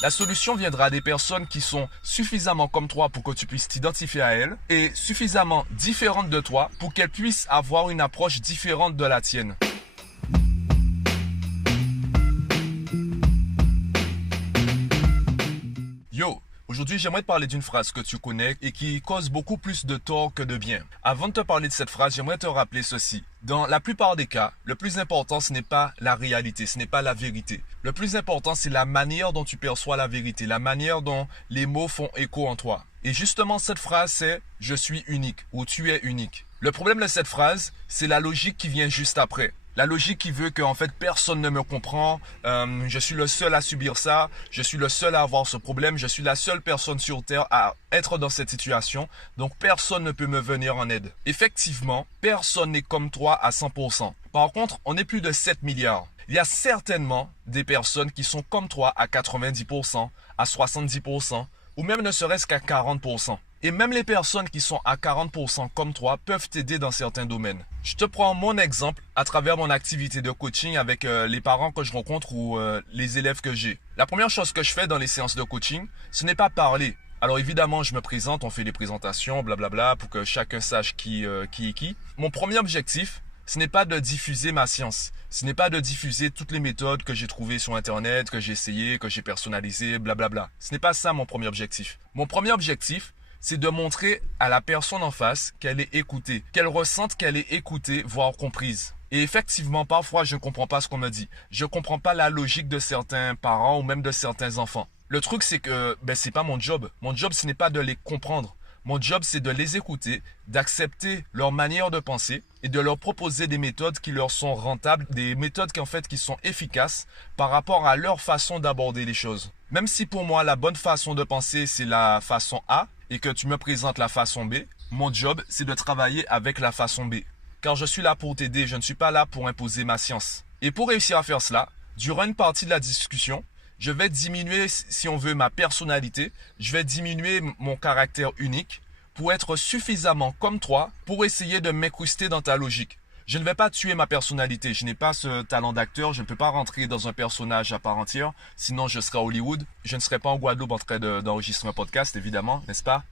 La solution viendra des personnes qui sont suffisamment comme toi pour que tu puisses t'identifier à elles et suffisamment différentes de toi pour qu'elles puissent avoir une approche différente de la tienne. Yo, aujourd'hui j'aimerais te parler d'une phrase que tu connais et qui cause beaucoup plus de tort que de bien. Avant de te parler de cette phrase, j'aimerais te rappeler ceci. Dans la plupart des cas, le plus important ce n'est pas la réalité, ce n'est pas la vérité. Le plus important c'est la manière dont tu perçois la vérité, la manière dont les mots font écho en toi. Et justement cette phrase c'est « je suis unique » ou « tu es unique ». Le problème de cette phrase, c'est la logique qui vient juste après. La logique qui veut qu'en fait personne ne me comprend, je suis le seul à subir ça, je suis le seul à avoir ce problème, je suis la seule personne sur Terre à être dans cette situation, donc personne ne peut me venir en aide. Effectivement, personne n'est comme toi à 100%. Par contre, on est plus de 7 milliards. Il y a certainement des personnes qui sont comme toi à 90%, à 70%, ou même ne serait-ce qu'à 40%. Et même les personnes qui sont à 40% comme toi peuvent t'aider dans certains domaines. Je te prends mon exemple à travers mon activité de coaching avec les parents que je rencontre ou les élèves que j'ai. La première chose que je fais dans les séances de coaching, ce n'est pas parler. Alors évidemment, je me présente, on fait des présentations, blablabla, pour que chacun sache qui est qui. Mon premier objectif, ce n'est pas de diffuser ma science. Ce n'est pas de diffuser toutes les méthodes que j'ai trouvées sur Internet, que j'ai essayées, que j'ai personnalisées, blablabla. Ce n'est pas ça mon premier objectif. Mon premier objectif, c'est de montrer à la personne en face qu'elle est écoutée, qu'elle ressente qu'elle est écoutée, voire comprise. Et effectivement, parfois, je ne comprends pas ce qu'on me dit. Je ne comprends pas la logique de certains parents ou même de certains enfants. Le truc, c'est que c'est pas mon job. Mon job, ce n'est pas de les comprendre. Mon job, c'est de les écouter, d'accepter leur manière de penser et de leur proposer des méthodes qui leur sont rentables, des méthodes qui sont efficaces par rapport à leur façon d'aborder les choses. Même si pour moi, la bonne façon de penser, c'est la façon A et que tu me présentes la façon B, mon job, c'est de travailler avec la façon B. Car je suis là pour t'aider, je ne suis pas là pour imposer ma science. Et pour réussir à faire cela, durant une partie de la discussion, je vais diminuer, si on veut, ma personnalité. Je vais diminuer mon caractère unique pour être suffisamment comme toi pour essayer de m'incruster dans ta logique. Je ne vais pas tuer ma personnalité. Je n'ai pas ce talent d'acteur. Je ne peux pas rentrer dans un personnage à part entière. Sinon, je serai à Hollywood. Je ne serai pas en Guadeloupe en train d'enregistrer un podcast, évidemment, n'est-ce pas?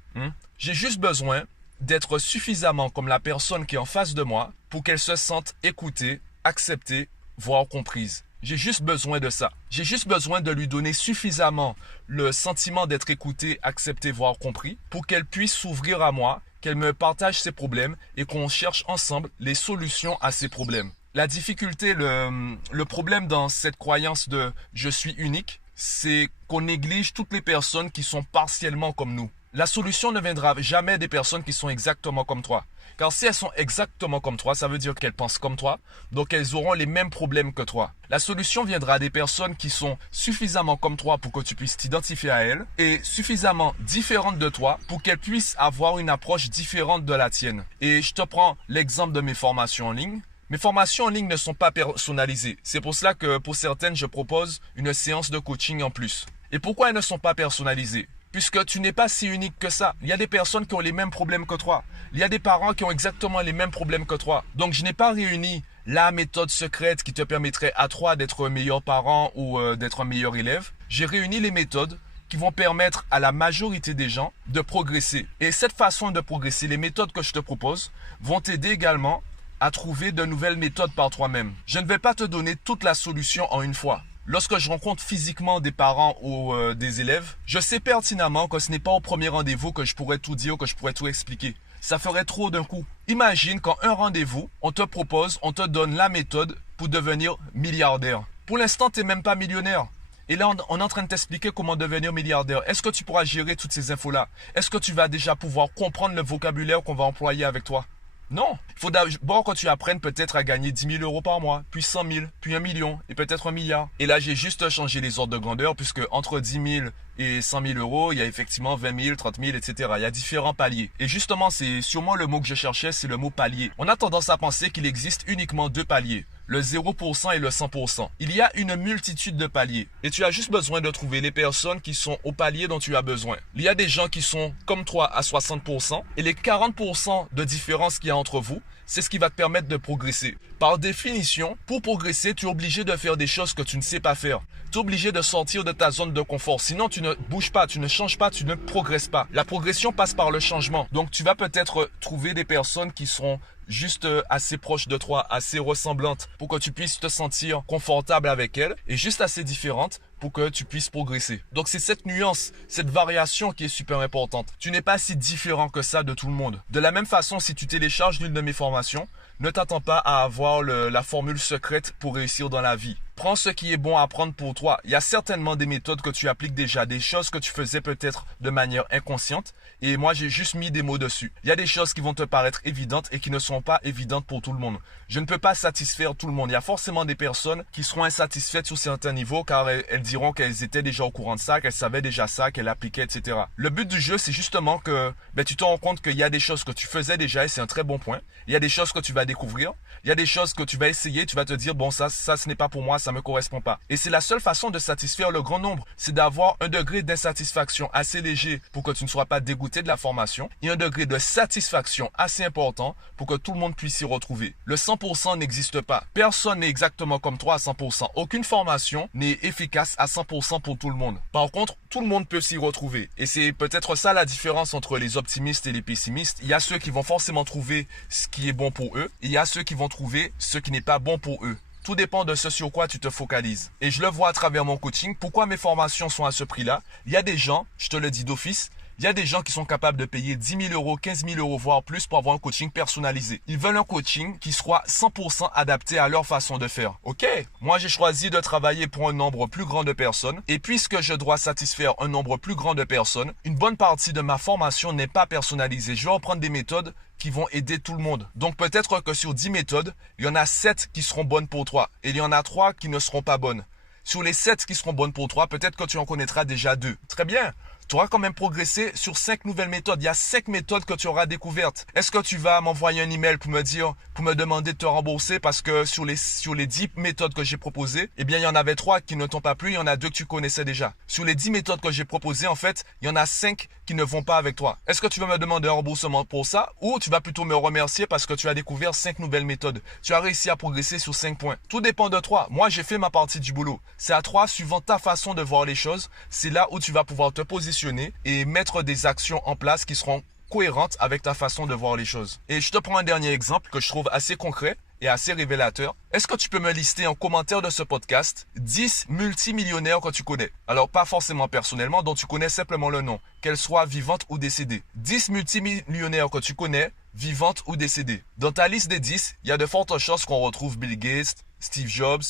J'ai juste besoin d'être suffisamment comme la personne qui est en face de moi pour qu'elle se sente écoutée, acceptée, voire comprise. J'ai juste besoin de ça. J'ai juste besoin de lui donner suffisamment le sentiment d'être écouté, accepté, voire compris pour qu'elle puisse s'ouvrir à moi, qu'elle me partage ses problèmes et qu'on cherche ensemble les solutions à ses problèmes. La difficulté, le problème dans cette croyance de « je suis unique », c'est qu'on néglige toutes les personnes qui sont partiellement comme nous. La solution ne viendra jamais des personnes qui sont exactement comme toi. Car si elles sont exactement comme toi, ça veut dire qu'elles pensent comme toi, donc elles auront les mêmes problèmes que toi. La solution viendra des personnes qui sont suffisamment comme toi pour que tu puisses t'identifier à elles et suffisamment différentes de toi pour qu'elles puissent avoir une approche différente de la tienne. Et je te prends l'exemple de mes formations en ligne. Mes formations en ligne ne sont pas personnalisées. C'est pour cela que pour certaines, je propose une séance de coaching en plus. Et pourquoi elles ne sont pas personnalisées ? Puisque tu n'es pas si unique que ça. Il y a des personnes qui ont les mêmes problèmes que toi. Il y a des parents qui ont exactement les mêmes problèmes que toi. Donc, je n'ai pas réuni la méthode secrète qui te permettrait à toi d'être un meilleur parent ou d'être un meilleur élève. J'ai réuni les méthodes qui vont permettre à la majorité des gens de progresser. Et cette façon de progresser, les méthodes que je te propose, vont t'aider également à trouver de nouvelles méthodes par toi-même. Je ne vais pas te donner toute la solution en une fois. Lorsque je rencontre physiquement des parents ou des élèves, je sais pertinemment que ce n'est pas au premier rendez-vous que je pourrais tout dire, que je pourrais tout expliquer. Ça ferait trop d'un coup. Imagine qu'en un rendez-vous, on te propose, on te donne la méthode pour devenir milliardaire. Pour l'instant, tu n'es même pas millionnaire. Et là, on est en train de t'expliquer comment devenir milliardaire. Est-ce que tu pourras gérer toutes ces infos-là? Est-ce que tu vas déjà pouvoir comprendre le vocabulaire qu'on va employer avec toi? Non, il faut d'abord que tu apprennes peut-être à gagner 10 000 euros par mois, puis 100 000, puis 1 million et peut-être 1 milliard. Et là, j'ai juste changé les ordres de grandeur puisque entre 10 000 et 100 000 euros, il y a effectivement 20 000, 30 000, etc. Il y a différents paliers. Et justement, c'est sûrement le mot que je cherchais, c'est le mot palier. On a tendance à penser qu'il existe uniquement deux paliers. le 0% et le 100%. Il y a une multitude de paliers et tu as juste besoin de trouver les personnes qui sont au palier dont tu as besoin. Il y a des gens qui sont comme toi à 60% et les 40% de différence qu'il y a entre vous, c'est ce qui va te permettre de progresser. Par définition, pour progresser, tu es obligé de faire des choses que tu ne sais pas faire. Tu es obligé de sortir de ta zone de confort. Sinon, tu ne bouges pas, tu ne changes pas, tu ne progresses pas. La progression passe par le changement. Donc, tu vas peut-être trouver des personnes qui seront juste assez proches de toi, assez ressemblantes pour que tu puisses te sentir confortable avec elles et juste assez différentes pour que tu puisses progresser. Donc c'est cette nuance, cette variation qui est super importante. Tu n'es pas si différent que ça de tout le monde. De la même façon, si tu télécharges l'une de mes formations, ne t'attends pas à avoir la formule secrète pour réussir dans la vie. Prends ce qui est bon à apprendre pour toi. Il y a certainement des méthodes que tu appliques déjà, des choses que tu faisais peut-être de manière inconsciente. Et moi, j'ai juste mis des mots dessus. Il y a des choses qui vont te paraître évidentes et qui ne sont pas évidentes pour tout le monde. Je ne peux pas satisfaire tout le monde. Il y a forcément des personnes qui seront insatisfaites sur certains niveaux car elles diront qu'elles étaient déjà au courant de ça, qu'elles savaient déjà ça, qu'elles appliquaient, etc. Le but du jeu, c'est justement que tu te rends compte qu'il y a des choses que tu faisais déjà et c'est un très bon point. Il y a des choses que tu vas découvrir. Il y a des choses que tu vas essayer. Tu vas te dire, bon, ça, ce n'est pas pour moi, ça me correspond pas. Et c'est la seule façon de satisfaire le grand nombre. C'est d'avoir un degré d'insatisfaction assez léger pour que tu ne sois pas dégoûté de la formation et un degré de satisfaction assez important pour que tout le monde puisse s'y retrouver. Le 100% n'existe pas. Personne n'est exactement comme toi à 100%. Aucune formation n'est efficace à 100% pour tout le monde. Par contre, tout le monde peut s'y retrouver. Et c'est peut-être ça la différence entre les optimistes et les pessimistes. Il y a ceux qui vont forcément trouver ce qui est bon pour eux. Et il y a ceux qui vont trouver ce qui n'est pas bon pour eux. Tout dépend de ce sur quoi tu te focalises. Et je le vois à travers mon coaching. Pourquoi mes formations sont à ce prix-là? Il y a des gens, je te le dis d'office, il y a des gens qui sont capables de payer 10 000 euros, 15 000 euros, voire plus pour avoir un coaching personnalisé. Ils veulent un coaching qui soit 100% adapté à leur façon de faire. Ok, moi j'ai choisi de travailler pour un nombre plus grand de personnes. Et puisque je dois satisfaire un nombre plus grand de personnes, une bonne partie de ma formation n'est pas personnalisée. Je vais reprendre des méthodes qui vont aider tout le monde. Donc peut-être que sur 10 méthodes, il y en a 7 qui seront bonnes pour toi. Et il y en a 3 qui ne seront pas bonnes. Sur les 7 qui seront bonnes pour toi, peut-être que tu en connaîtras déjà 2. Très bien. Tu auras quand même progressé sur 5 nouvelles méthodes. Il y a 5 méthodes que tu auras découvertes. Est-ce que tu vas m'envoyer un email pour me demander de te rembourser parce que sur les 10 méthodes que j'ai proposées, eh bien, il y en avait 3 qui ne t'ont pas plu, il y en a 2 que tu connaissais déjà. Sur les 10 méthodes que j'ai proposées, en fait, il y en a 5 qui ne vont pas avec toi. Est-ce que tu vas me demander un remboursement pour ça ou tu vas plutôt me remercier parce que tu as découvert 5 nouvelles méthodes? Tu as réussi à progresser sur 5 points. Tout dépend de toi. Moi, j'ai fait ma partie du boulot. C'est à toi, suivant ta façon de voir les choses, c'est là où tu vas pouvoir te positionner et mettre des actions en place qui seront cohérentes avec ta façon de voir les choses. Et je te prends un dernier exemple que je trouve assez concret et assez révélateur. Est-ce que tu peux me lister en commentaire de ce podcast 10 multimillionnaires que tu connais? Alors, pas forcément personnellement, dont tu connais simplement le nom, qu'elles soient vivantes ou décédées. 10 multimillionnaires que tu connais, vivantes ou décédées. Dans ta liste des 10, il y a de fortes chances qu'on retrouve Bill Gates, Steve Jobs,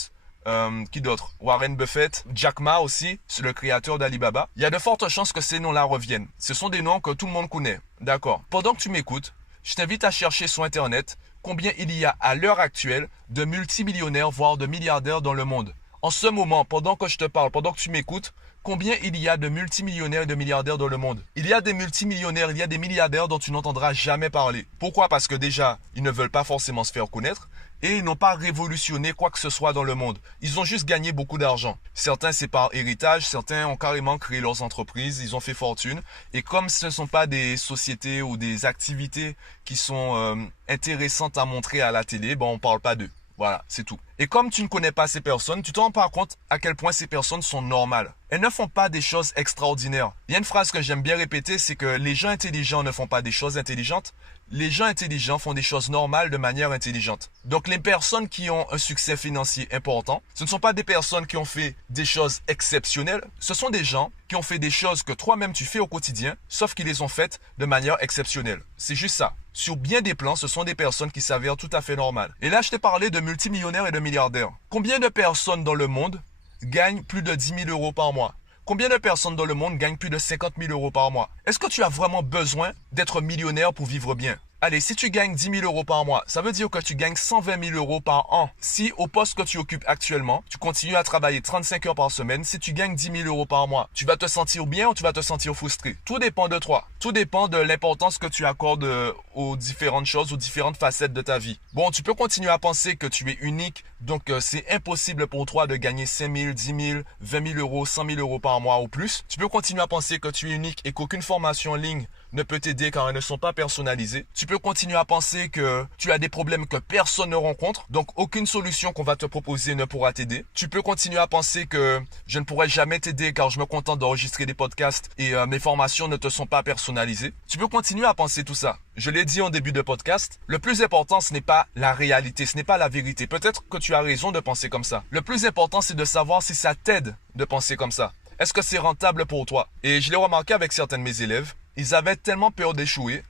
qui d'autre? Warren Buffett, Jack Ma aussi, c'est le créateur d'Alibaba. Il y a de fortes chances que ces noms-là reviennent. Ce sont des noms que tout le monde connaît. D'accord. Pendant que tu m'écoutes, je t'invite à chercher sur Internet combien il y a à l'heure actuelle de multimillionnaires, voire de milliardaires dans le monde. En ce moment, pendant que je te parle, pendant que tu m'écoutes, combien il y a de multimillionnaires et de milliardaires dans le monde? Il y a des multimillionnaires, il y a des milliardaires dont tu n'entendras jamais parler. Pourquoi? Parce que déjà, ils ne veulent pas forcément se faire connaître. Et ils n'ont pas révolutionné quoi que ce soit dans le monde. Ils ont juste gagné beaucoup d'argent. Certains, c'est par héritage. Certains ont carrément créé leurs entreprises. Ils ont fait fortune. Et comme ce ne sont pas des sociétés ou des activités qui sont intéressantes à montrer à la télé, on ne parle pas d'eux. Voilà, c'est tout. Et comme tu ne connais pas ces personnes, tu te rends pas compte à quel point ces personnes sont normales. Elles ne font pas des choses extraordinaires. Il y a une phrase que j'aime bien répéter, c'est que les gens intelligents ne font pas des choses intelligentes. Les gens intelligents font des choses normales de manière intelligente. Donc les personnes qui ont un succès financier important, ce ne sont pas des personnes qui ont fait des choses exceptionnelles. Ce sont des gens qui ont fait des choses que toi-même tu fais au quotidien, sauf qu'ils les ont faites de manière exceptionnelle. C'est juste ça. Sur bien des plans, ce sont des personnes qui s'avèrent tout à fait normales. Et là, je t'ai parlé de multimillionnaires et de milliardaires. Combien de personnes dans le monde gagnent plus de 10 000 euros par mois? Combien de personnes dans le monde gagnent plus de 50 000 euros par mois? Est-ce que tu as vraiment besoin d'être millionnaire pour vivre bien? Allez, si tu gagnes 10 000 euros par mois, ça veut dire que tu gagnes 120 000 euros par an. Si au poste que tu occupes actuellement, tu continues à travailler 35 heures par semaine, si tu gagnes 10 000 euros par mois, tu vas te sentir bien ou tu vas te sentir frustré? Tout dépend de toi. Tout dépend de l'importance que tu accordes aux différentes choses, aux différentes facettes de ta vie. Bon, tu peux continuer à penser que tu es unique, donc c'est impossible pour toi de gagner 5 000, 10 000, 20 000 euros, 100 000 euros par mois ou plus. Tu peux continuer à penser que tu es unique et qu'aucune formation en ligne ne peut t'aider car elles ne sont pas personnalisées. Tu peux continuer à penser que tu as des problèmes que personne ne rencontre, donc aucune solution qu'on va te proposer ne pourra t'aider. Tu peux continuer à penser que je ne pourrai jamais t'aider car je me contente d'enregistrer des podcasts et mes formations ne te sont pas personnalisées. Tu peux continuer à penser tout ça. Je l'ai dit en début de podcast, le plus important ce n'est pas la réalité, ce n'est pas la vérité. Peut-être que tu as raison de penser comme ça. Le plus important c'est de savoir si ça t'aide de penser comme ça. Est-ce que c'est rentable pour toi? Et je l'ai remarqué avec certains de mes élèves, ils avaient tellement peur d'échouer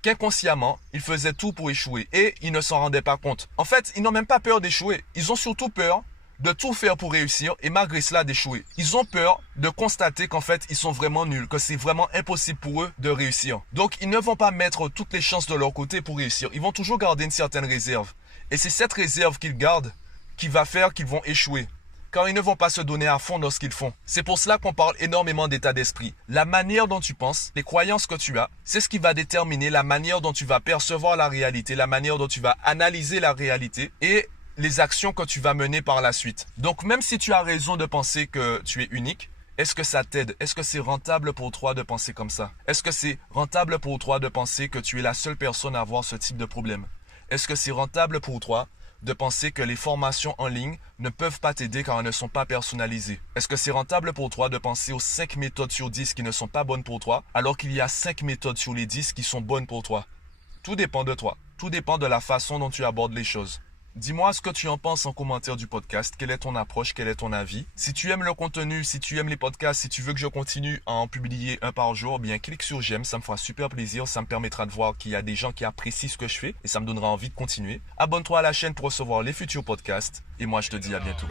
qu'inconsciemment, ils faisaient tout pour échouer et ils ne s'en rendaient pas compte. En fait, ils n'ont même pas peur d'échouer. Ils ont surtout peur de tout faire pour réussir et malgré cela d'échouer. Ils ont peur de constater qu'en fait, ils sont vraiment nuls, que c'est vraiment impossible pour eux de réussir. Donc, ils ne vont pas mettre toutes les chances de leur côté pour réussir. Ils vont toujours garder une certaine réserve. Et c'est cette réserve qu'ils gardent qui va faire qu'ils vont échouer. Car ils ne vont pas se donner à fond dans ce qu'ils font. C'est pour cela qu'on parle énormément d'état d'esprit. La manière dont tu penses, les croyances que tu as, c'est ce qui va déterminer la manière dont tu vas percevoir la réalité, la manière dont tu vas analyser la réalité et les actions que tu vas mener par la suite. Donc même si tu as raison de penser que tu es unique, est-ce que ça t'aide? Est-ce que c'est rentable pour toi de penser comme ça? Est-ce que c'est rentable pour toi de penser que tu es la seule personne à avoir ce type de problème? Est-ce que c'est rentable pour toi de penser que les formations en ligne ne peuvent pas t'aider car elles ne sont pas personnalisées? Est-ce que c'est rentable pour toi de penser aux 5 méthodes sur 10 qui ne sont pas bonnes pour toi alors qu'il y a 5 méthodes sur les 10 qui sont bonnes pour toi? Tout dépend de toi. Tout dépend de la façon dont tu abordes les choses. Dis-moi ce que tu en penses en commentaire du podcast. Quelle est ton approche? Quel est ton avis? Si tu aimes le contenu, si tu aimes les podcasts, si tu veux que je continue à en publier un par jour, bien clique sur j'aime, ça me fera super plaisir. Ça me permettra de voir qu'il y a des gens qui apprécient ce que je fais et ça me donnera envie de continuer. Abonne-toi à la chaîne pour recevoir les futurs podcasts et moi je te dis à bientôt.